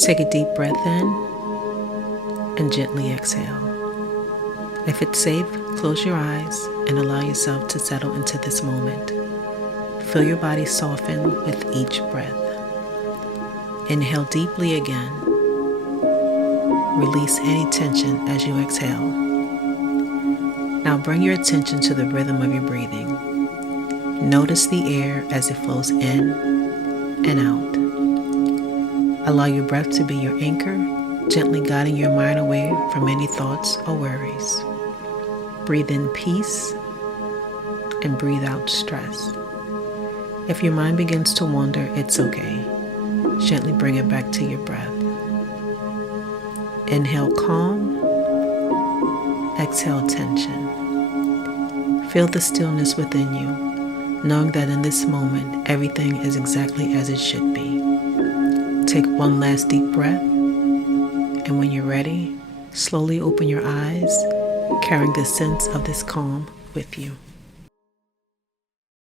Take a deep breath in and gently exhale. If it's safe, close your eyes and allow yourself to settle into this moment. Feel your body soften with each breath. Inhale deeply again. Release any tension as you exhale. Now bring your attention to the rhythm of your breathing. Notice the air as it flows in and out. Allow your breath to be your anchor, gently guiding your mind away from any thoughts or worries. Breathe in peace and breathe out stress. If your mind begins to wander, it's okay. Gently bring it back to your breath. Inhale calm, exhale tension. Feel the stillness within you, knowing that in this moment, everything is exactly as it should be. Take one last deep breath, and when you're ready, slowly open your eyes, carrying the sense of this calm with you.